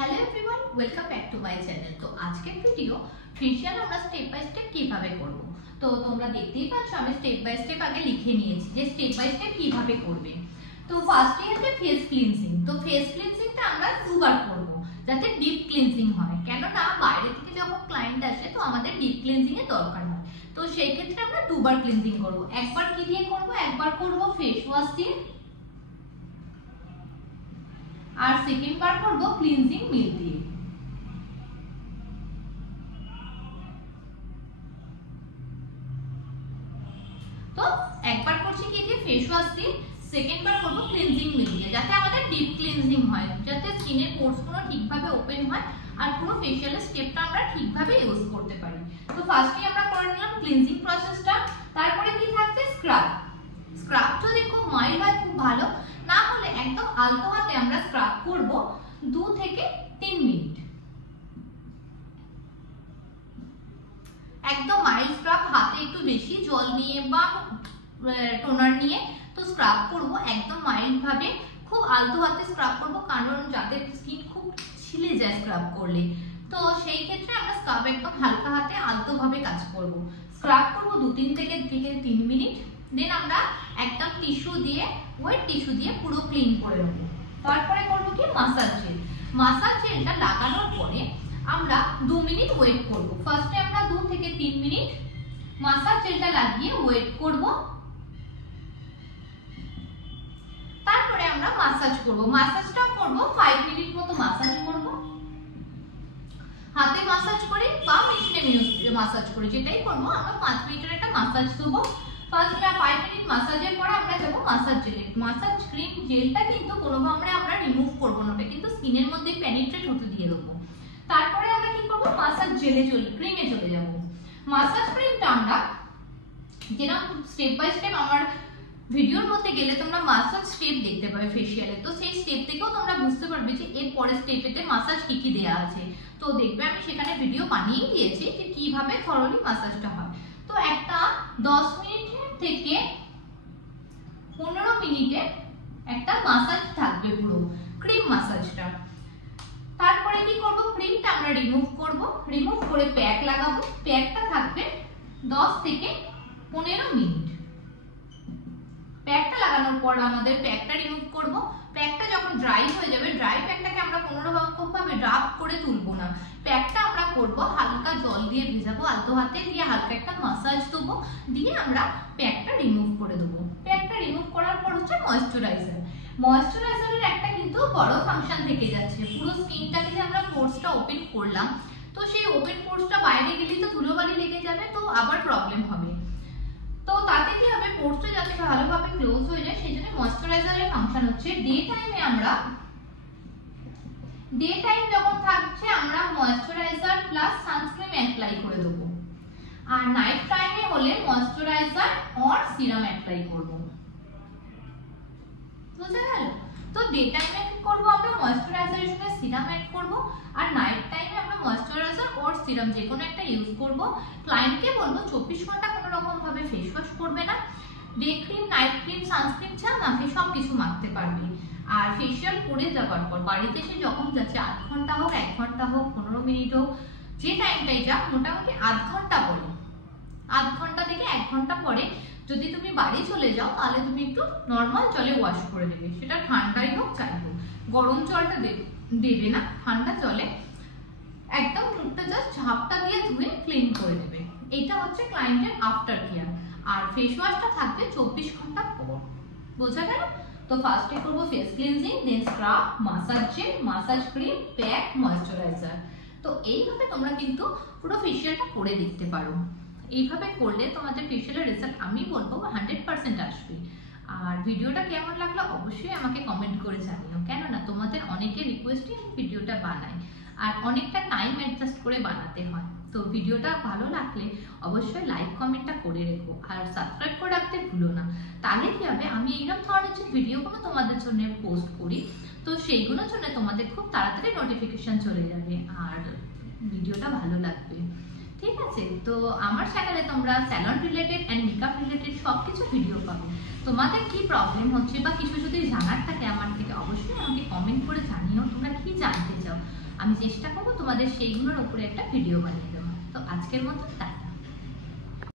Hello everyone welcome back to my channel. तो आज के वीडियो फेशियल আমরা স্টেপ বাই স্টেপ কিভাবে করব। তো তোমরা দেখতেই পাচ্ছ আমি স্টেপ বাই স্টেপ আগে লিখে নিয়েছি যে স্টেপ বাই স্টেপ কিভাবে করবে। তো ফার্স্টে আছে ফেস ক্লিনজিং। তো ফেস ক্লিনজিংটা আমরা দুবার করব যাতে ডিপ ক্লিনজিং হয়, কেন না বাইরে থেকে যখন ক্লায়েন্ট আসে তো আমাদের ডিপ ক্লিনজিং এর দরকার হয়। তো সেই ক্ষেত্রে আমরা দুবার ক্লিনজিং করব। একবার কি দিয়ে করব, একবার করব ফেস ওয়াশ দিয়ে আর সেকেন্ড বার করব ক্লিনজিং মিল্ক দিয়ে। তো একবার করছি কি দিয়ে ফেস ওয়াশ দিয়ে, সেকেন্ড বার করব ক্লিনজিং মিল্ক দিয়ে, যাতে আমাদের ডিপ ক্লিনজিং হয়, যাতে স্কিনের পোরসগুলো ঠিকভাবে ওপেন হয় আর পুরো ফেশিয়ালের স্টেপটা আমরা ঠিকভাবে ইউজ করতে পারি। তো ফার্স্টে আমরা করে নিলাম ক্লিনজিং প্রসেসটা। তারপরে কি থাকছে স্ক্রাব। স্ক্রাব যদি খুব মাইল্ড হয় খুব ভালো, না হলে একদম আলতো হাতে আমরা স্ক্রাব করব 2 থেকে 3 মিনিট। একদম মাইল্ড স্ক্রাব, হাতে একটু বেশি জল নিয়ে বা টোনার নিয়ে তো স্ক্রাব করব একদম মাইল্ড ভাবে, খুব আলতো হাতে স্ক্রাব করব, কারণ যাতে স্কিন খুব ছিলে যায় স্ক্রাব করলে। তো সেই ক্ষেত্রে আমরা স্ক্রাব একদম হালকা হাতে আলতো ভাবে কাজ করব। স্ক্রাব করব 2-3 থেকে 3 মিনিট। দেন আমরা একদম টিস্যু দিয়ে, ওয়েট টিস্যু দিয়ে পুরো ক্লিন করে নেব। তারপরে করব কি মাসাজ জেল। মাসাজ জেলটা লাগানোর পরে আমরা 2 মিনিট ওয়েট করব। ফার্স্টে আমরা 2 থেকে 3 মিনিট মাসাজ জেলটা লাগিয়ে ওয়েট করব। তারপরে আমরা মাসাজ করব। মাসাজটা করব 5 মিনিট মতো মাসাজ করব। হাতে মাসাজ করি বা মেশিনে মাসাজ করি, যেটাই করব আমরা 5 মিনিটের একটা মাসাজ দেব। ফার্স্ট 5 মিনিট মাসাজের পরে আমরা যাব মাসাজ জেলে। মাসাজ ক্রিম জেলটা কিন্তু কোনোভাবে আমরা রিমুভ করব না, ওটা কিন্তু স্কিনের মধ্যে পেনিট্রেট হতে দিয়ে দেব। তারপরে আমরা কি করব, মাসাজ জেলে ক্রিমে চলে যাব। মাসাজ ক্রিমটা আমরা যেরকম স্টেপ বাই স্টেপ আমার ভিডিওর মধ্যে গেলে তোমরা মাসাজ স্টেপ দেখতে পাবে ফেশিয়ালে, তো সেই স্টেপ থেকেও তোমরা বুঝতে পারবে যে এর পরের স্টেপেতে মাসাজ কি কি দেয়া আছে। তো দেখবে আমি সেখানে ভিডিও বানিয়ে দিয়েছি যে কিভাবে থরলি মাসাজটা হয়। তো একটা 10 মিনিট থেকে 15 মিনিটে একটা মাসাজ থাকবে পুরো ক্রিম মাসাজটা। তারপরে কি করব, ক্রিমটা আমরা রিমুভ করব। রিমুভ করে প্যাক লাগাবো। প্যাকটা থাকবে 10 থেকে 15 মিনিট। প্যাকটা লাগানোর পর আমাদের প্যাকটা রিমুভ করব। প্যাকটা যখন ড্রাই হয়ে যাবে, ড্রাই প্যাকটাকে আমরা কোনো রকম ভাবে রাব করে তুলবো না। প্যাকটা আমরা করব হালকা জল দিয়ে ভিজাবো আলতো হাতে, দিয়ে হালকা একটা মাসাজ দেবো, দিয়ে আমরা প্যাকটা রিমুভ করে দেবো। প্যাকটা রিমুভ করার পর হচ্ছে ময়েশ্চারাইজার। ময়েশ্চারাইজারের একটা কিন্তু বড় ফাংশন থেকে যাচ্ছে। পুরো স্কিনটাকে যে আমরা পোরসটা ওপেন করলাম, তো সেই ওপেন পোরসটা বাইরে গেলে তো ধুলোবালি লেগে যাবে, তো আবার প্রবলেম হবে। তো তাতে কি হবে, পোরসটা যাতে ভালোভাবে ক্লোজ হয়ে যায় সেই জন্য ময়েশ্চারাইজারের ফাংশন হচ্ছে ডে টাইম যখন থাকছে আমরা ময়েশ্চারাইজার প্লাস সানস্ক্রিন অ্যাপ্লাই করে দেবো, আর নাইট টাইমে হলে ময়েশ্চারাইজার আর সিরাম অ্যাপ্লাই করব। বুঝা গেল? তো ডে টাইমে কি করব, আমরা ময়েশ্চারাইজারের সঙ্গে সিরাম অ্যাড করব, আর নাইট টাইমে আমরা ময়েশ্চারাইজার আর সিরাম যে কোনো একটা ইউজ করব। ক্লায়েন্টকে বলবো 24 ঘন্টা কোনো রকম ভাবে ফেস ওয়াশ করবে না। Day cream, night cream, sunscreen ছাড়া না সব কিছু মাখতে পারবে। আর ফেশিয়াল করে যাওয়ার পর বাড়িতে এসে যখন যাচ্ছে 8 ঘন্টা হোক, 1 ঘন্টা হোক, 15 মিনিট হোক, যে টাইমটাই যাক, মোটামুটি আধ ঘন্টা পরে, আধ ঘন্টা থেকে 1 ঘন্টা পরে যদি তুমি বাড়ি চলে যাও তাহলে তুমি একটু নর্মাল জলে ওয়াশ করে নেবে। সেটা ঠান্ডাই হোক চাই হোক, গরম জলটা দেবে না, ঠান্ডা জলে একদম মুখটা জাস্ট ঝাপটা দিয়ে ধুয়ে ক্লিন করে নেবে। এটা হচ্ছে ক্লায়েন্টের আফটার কেয়ার। আর ফেস ওয়াশটা থাকবে 24 ঘন্টা পর। বোঝা গেল? তো ফার্স্টে করব face cleansing, then scrub, massage gel, massage cream, pack, moisturiser. তো এইভাবে তোমরা কিন্তু পুরো ফেশিয়ালটা করে দেখতে পারো। এইভাবে করলে তোমাদের ফেশিয়ালের রেজাল্ট আমি বলবো 100% আসবে। আর ভিডিওটা কেমন লাগলো অবশ্যই আমাকে কমেন্ট করে জানিও, কেননা তোমাদের অনেকের রিকোয়েস্টে আমি ভিডিওটা বানাই আর অনেকটা টাইম অ্যাডজাস্ট করে বানাতে হয়। তো ভিডিওটা ভালো লাগলে অবশ্যই লাইক কমেন্টটা করে রেখো আর সাবস্ক্রাইব করে রাখতে ভুলো না। তাহলে কি হবে, আমি এইরকম ধরনের যে ভিডিওগুলো তোমাদের জন্য পোস্ট করি তো সেইগুলোর জন্য তোমাদের খুব তাড়াতাড়ি নোটিফিকেশন চলে যাবে আর ভিডিওটা ভালো লাগবে। ঠিক আছে? তো আমার চ্যানেলে তোমরা salon related and makeup related সবকিছু ভিডিও পাবে। তোমাদের কি প্রবলেম হচ্ছে বা কিছু যদি জানার থাকে আমার থেকে, অবশ্যই আমাকে কমেন্ট করে জানিও তোমরা কি জানতে চাও। আমি চেষ্টা করবো তোমাদের সেইগুলোর উপরে একটা ভিডিও বানিয়ে দেওয়া। তো আজকের মতো